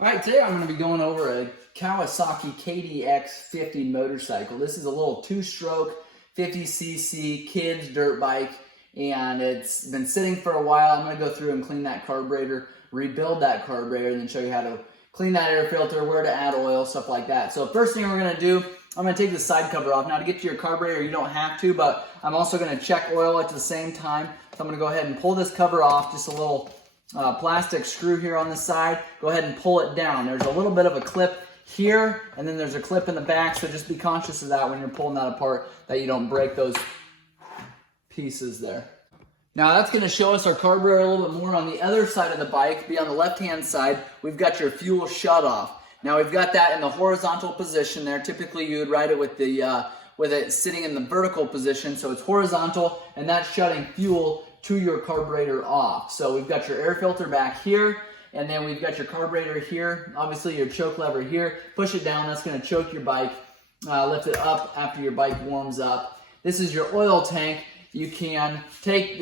All right, today I'm going to be going over a Kawasaki KDX50 motorcycle. This is a little two-stroke 50cc kids dirt bike, and it's been sitting for a while. I'm going to go through and clean that carburetor, rebuild that carburetor, and then show you how to clean that air filter, where to add oil, stuff like that. So first thing we're going to do, I'm going to take the side cover off. Now to get to your carburetor, you don't have to, but I'm also going to check oil at the same time. So I'm going to go ahead and pull this cover off, just a little plastic screw here on the side. Go ahead and pull it down. There's a little bit of a clip here, and then there's a clip in the back, so just be conscious of that when you're pulling that apart, that you don't break those pieces there. Now that's going to show us our carburetor a little bit more. On the other side of the bike, be on the left-hand side, we've got your fuel shutoff. Now we've got that in the horizontal position there. Typically you would ride it with the with it sitting in the vertical position, so it's horizontal, and that's shutting fuel to your carburetor off. So we've got your air filter back here, and then we've got your carburetor here. Obviously your choke lever here. Push it down, that's going to choke your bike. Lift it up after your bike warms up. This is your oil tank. You can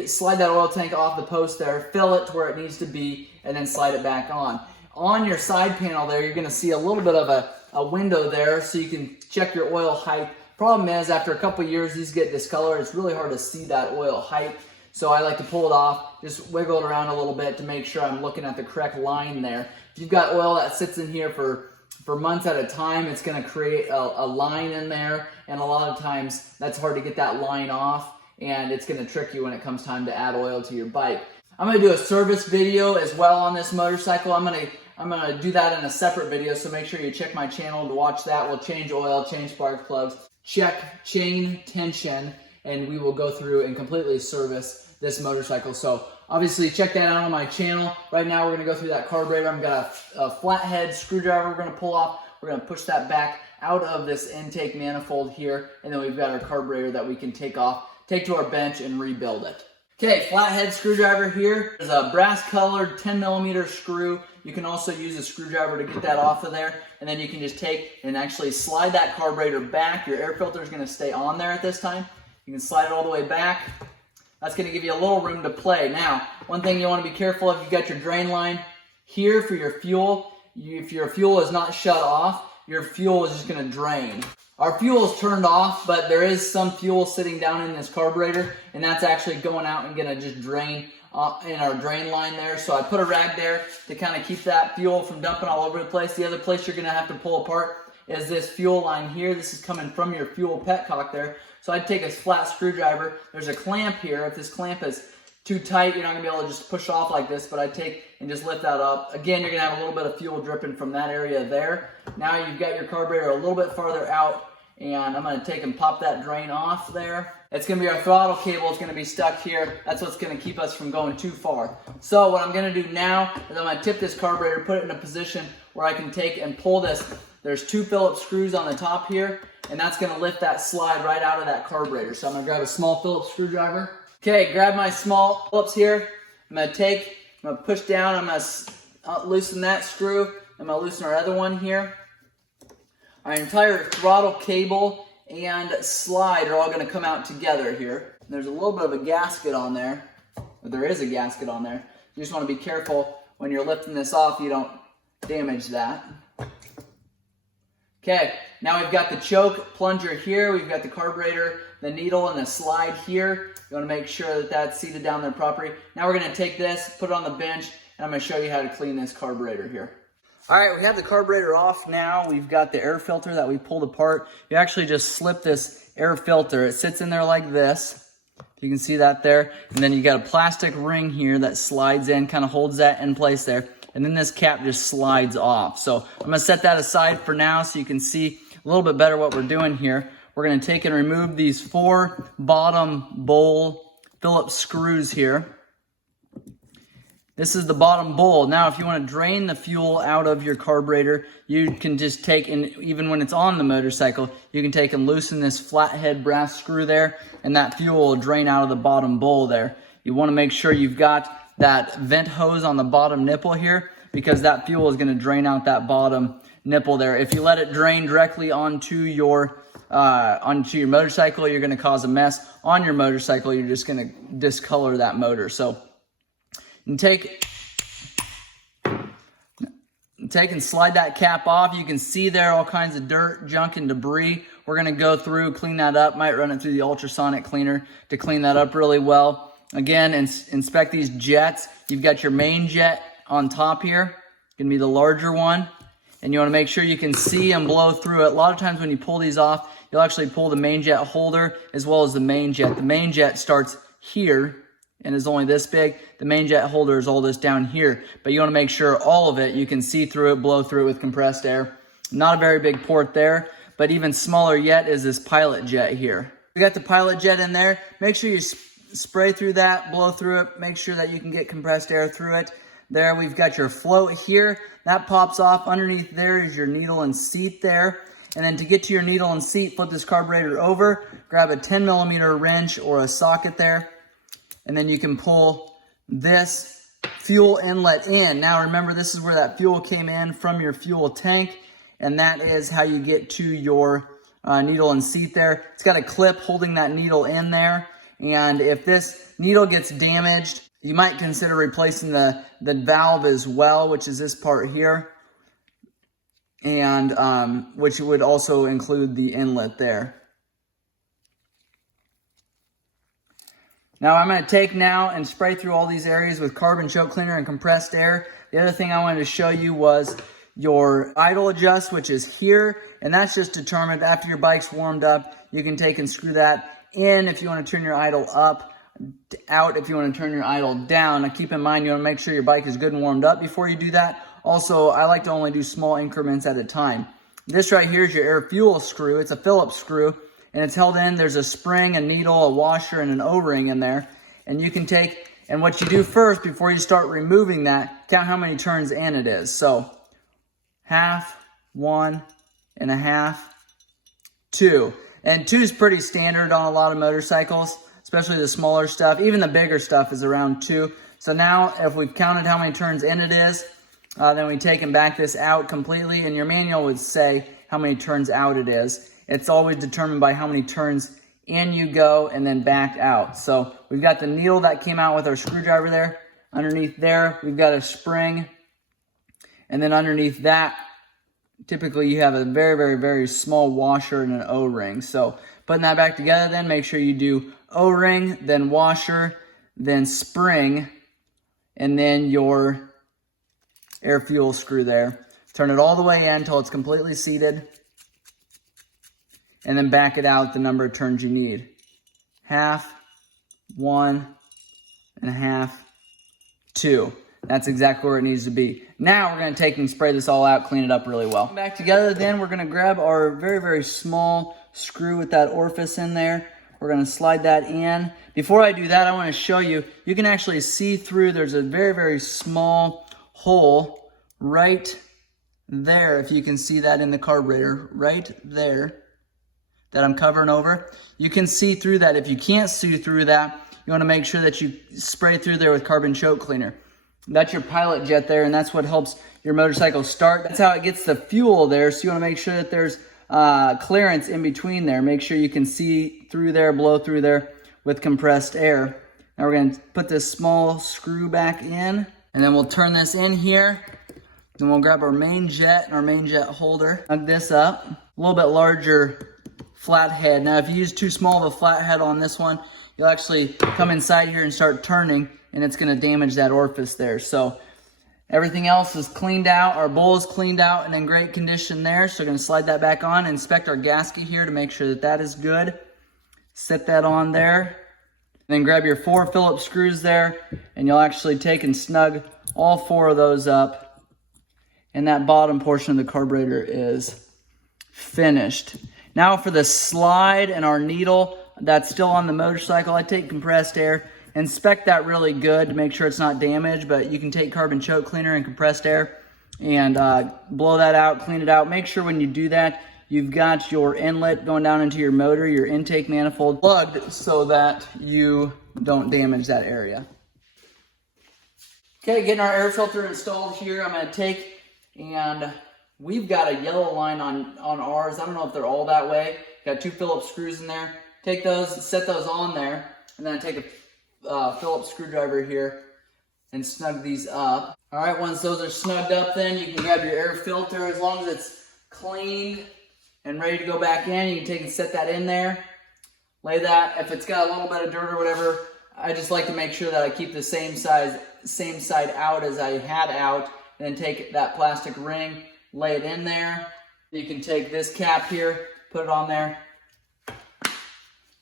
slide that oil tank off the post there, fill it to where it needs to be, and then slide it back on. On your side panel there, you're going to see a little bit of a window there, so you can check your oil height. Problem is, after a couple years, these get discolored. It's really hard to see that oil height. So I like to pull it off, just wiggle it around a little bit to make sure I'm looking at the correct line there. If you've got oil that sits in here for months at a time, it's going to create a line in there, and a lot of times that's hard to get that line off, and it's going to trick you when it comes time to add oil to your bike. I'm going to do a service video as well on this motorcycle. I'm going to do that in a separate video, so make sure you check my channel to watch that. We'll change oil, change spark plugs, check chain tension, and we will go through and completely service this motorcycle. So obviously check that out on my channel. Right now we're going to go through that carburetor. I've got a flathead screwdriver we're going to pull off. We're going to push that back out of this intake manifold here, and then we've got our carburetor that we can take off, take to our bench, and rebuild it. Okay, flathead screwdriver here. There's a brass colored 10mm screw. You can also use a screwdriver to get that off of there, and then you can just take and actually slide that carburetor back. Your air filter is going to stay on there at this time. You can slide it all the way back. That's going to give you a little room to play. Now, one thing you want to be careful of, you've got your drain line here for your fuel. If your fuel is not shut off, your fuel is just going to drain. Our fuel is turned off, but there is some fuel sitting down in this carburetor, and that's actually going out and going to just drain in our drain line there. So I put a rag there to kind of keep that fuel from dumping all over the place. The other place you're going to have to pull apart is this fuel line here. This is coming from your fuel petcock there. So I'd take a flat screwdriver. There's a clamp here. If this clamp is too tight, you're not going to be able to just push off like this, but I'd take and just lift that up. Again, you're going to have a little bit of fuel dripping from that area there. Now you've got your carburetor a little bit farther out, and I'm going to take and pop that drain off there. It's going to be our throttle cable. It's going to be stuck here. That's what's going to keep us from going too far. So what I'm going to do now is I'm going to tip this carburetor, put it in a position where I can take and pull this. There's 2 Phillips screws on the top here, and that's going to lift that slide right out of that carburetor. So I'm going to grab a small Phillips screwdriver. Okay, grab my small Phillips here. I'm going to push down. I'm going to loosen that screw. I'm going to loosen our other one here. Our entire throttle cable and slide are all going to come out together here. There's a little bit of a gasket on there. Or there is a gasket on there. You just want to be careful when you're lifting this off, you don't damage that. Okay, now we've got the choke plunger here, we've got the carburetor, the needle, and the slide here. You want to make sure that that's seated down there properly. Now we're going to take this, put it on the bench, and I'm going to show you how to clean this carburetor here. All right, we have the carburetor off now. We've got the air filter that we pulled apart. You actually just slip this air filter. It sits in there like this. You can see that there. And then you got a plastic ring here that slides in, kind of holds that in place there. And then this cap just slides off. So I'm going to set that aside for now so you can see a little bit better what we're doing here. We're going to take and remove these 4 bottom bowl Phillips screws here. This is the bottom bowl. Now, if you want to drain the fuel out of your carburetor, you can just take, and even when it's on the motorcycle, you can take and loosen this flathead brass screw there, and that fuel will drain out of the bottom bowl there. You want to make sure you've got that vent hose on the bottom nipple here, because that fuel is going to drain out that bottom nipple there. If you let it drain directly onto your motorcycle, you're going to cause a mess on your motorcycle. You're just going to discolor that motor. So you take take and slide that cap off. You can see there all kinds of dirt, junk, and debris. We're gonna go through, clean that up. Might run it through the ultrasonic cleaner to clean that up really well. Again, inspect these jets. You've got your main jet on top here. Gonna be the larger one. And you wanna make sure you can see and blow through it. A lot of times when you pull these off, you'll actually pull the main jet holder as well as the main jet. The main jet starts here and is only this big. The main jet holder is all this down here. But you wanna make sure all of it, you can see through it, blow through it with compressed air. Not a very big port there, but even smaller yet is this pilot jet here. We got the pilot jet in there. Make sure you spray through that, blow through it, make sure that you can get compressed air through it. There, we've got your float here. That pops off. Underneath there is your needle and seat there. And then to get to your needle and seat, flip this carburetor over, grab a 10mm wrench or a socket there, and then you can pull this fuel inlet in. Now remember, this is where that fuel came in from your fuel tank, and that is how you get to your needle and seat there. It's got a clip holding that needle in there, and if this needle gets damaged, you might consider replacing the valve as well, which is this part here, and which would also include the inlet there. Now I'm going to take now and spray through all these areas with carbon choke cleaner and compressed air. The other thing I wanted to show you was your idle adjust, which is here, and that's just determined after your bike's warmed up. You can take and screw that in if you want to turn your idle up, out if you want to turn your idle down. Now keep in mind, you want to make sure your bike is good and warmed up before you do that. Also, I like to only do small increments at a time. This right here is your air fuel screw. It's a Phillips screw, and it's held in. There's a spring, a needle, a washer, and an O-ring in there. And you can take, and what you do first before you start removing that, count how many turns in it is. So, half, 1.5, 2. And 2 is pretty standard on a lot of motorcycles, especially the smaller stuff. Even the bigger stuff is around 2. So now, if we've counted how many turns in it is, then we take and back this out completely, and your manual would say how many turns out it is. It's always determined by how many turns in you go and then back out. So we've got the needle that came out with our screwdriver there. Underneath there, we've got a spring. And then underneath that, typically you have a very, very, very small washer and an O-ring. So putting that back together then, make sure you do O-ring, then washer, then spring, and then your air fuel screw there. Turn it all the way in until it's completely seated. And then back it out the number of turns you need. Half, 1.5, 2. That's exactly where it needs to be. Now we're going to take and spray this all out, clean it up really well. Back together then, we're going to grab our very, very small screw with that orifice in there. We're going to slide that in. Before I do that, I want to show you, you can actually see through, there's a very, very small hole right there, if you can see that in the carburetor, right there, that I'm covering over. You can see through that. If you can't see through that, you want to make sure that you spray through there with carbon choke cleaner. That's your pilot jet there, and that's what helps your motorcycle start. That's how it gets the fuel there, so you want to make sure that there's clearance in between there. Make sure you can see through there, blow through there with compressed air. Now we're going to put this small screw back in, and then we'll turn this in here. Then we'll grab our main jet and our main jet holder. Snug this up. A little bit larger flathead. Now if you use too small of a flathead on this one, you'll actually come inside here and start turning, and it's going to damage that orifice there. So everything else is cleaned out. Our bowl is cleaned out and in great condition there. So we're going to slide that back on, inspect our gasket here to make sure that that is good. Set that on there. Then grab your 4 Phillips screws there, and you'll actually take and snug all 4 of those up. And that bottom portion of the carburetor is finished. Now for the slide and our needle that's still on the motorcycle, I take compressed air. Inspect that really good to make sure it's not damaged, but you can take carbon choke cleaner and compressed air and blow that out, clean it out. Make sure when you do that, you've got your inlet going down into your motor, your intake manifold plugged so that you don't damage that area. Okay, getting our air filter installed here. I'm going to take, and we've got a yellow line on ours. I don't know if they're all that way. Got 2 Phillips screws in there. Take those, set those on there, and then I take a Phillips screwdriver here and snug these up. All right, once those are snugged up, then you can grab your air filter. As long as it's cleaned and ready to go back in, you can take and set that in there. Lay that, if it's got a little bit of dirt or whatever, I just like to make sure that I keep the same side out as I had out, and then take that plastic ring, lay it in there. You can take this cap here, put it on there,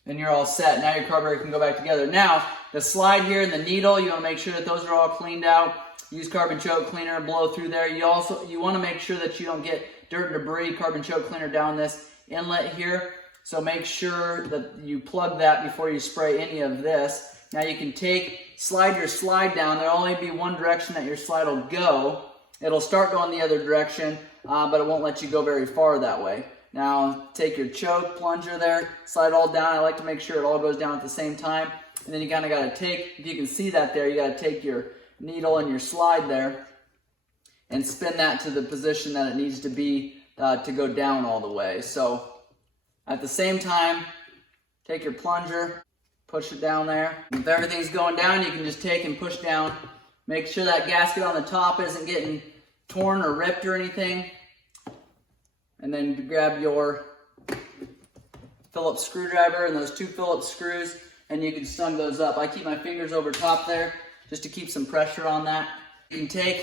and you're all set. Now your carburetor can go back together. Now, the slide here and the needle, you want to make sure that those are all cleaned out. Use carbon choke cleaner and blow through there. You want to make sure that you don't get dirt and debris, carbon choke cleaner down this inlet here. So make sure that you plug that before you spray any of this. Now you can slide your slide down. There'll only be one direction that your slide will go. It'll start going the other direction, but it won't let you go very far that way. Now take your choke plunger there, slide it all down. I like to make sure it all goes down at the same time. And then you kind of got to take, if you can see that there, you got to take your needle and your slide there and spin that to the position that it needs to be to go down all the way. So at the same time, take your plunger, push it down there. If everything's going down, you can just take and push down. Make sure that gasket on the top isn't getting torn or ripped or anything. And then grab your Phillips screwdriver and those 2 Phillips screws, and you can snug those up. I keep my fingers over top there just to keep some pressure on that. You can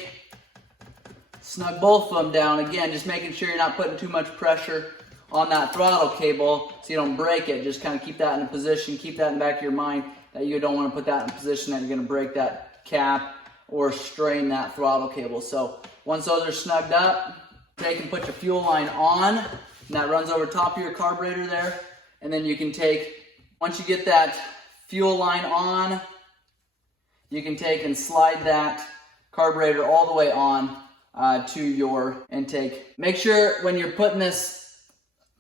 snug both of them down. Again, just making sure you're not putting too much pressure on that throttle cable so you don't break it. Just kind of keep that in a position, keep that in the back of your mind that you don't want to put that in a position that you're going to break that cap or strain that throttle cable. So once those are snugged up, take and put your fuel line on, and that runs over top of your carburetor there. And then you can once you get that fuel line on, you can take and slide that carburetor all the way on to your intake. Make sure when you're putting this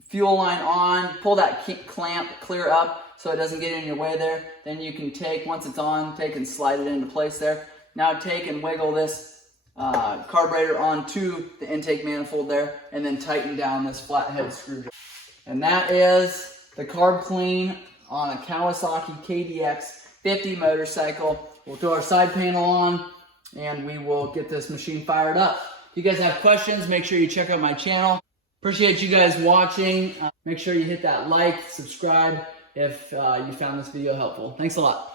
fuel line on, pull that clamp clear up so it doesn't get in your way there. Then you can once it's on, take and slide it into place there. Now take and wiggle this carburetor onto the intake manifold there, and then tighten down this flathead screw. And that is the carb clean on a Kawasaki KDX50 motorcycle. We'll throw our side panel on, and we will get this machine fired up. If you guys have questions, make sure you check out my channel. Appreciate you guys watching. Make sure you hit that like, subscribe if you found this video helpful. Thanks a lot.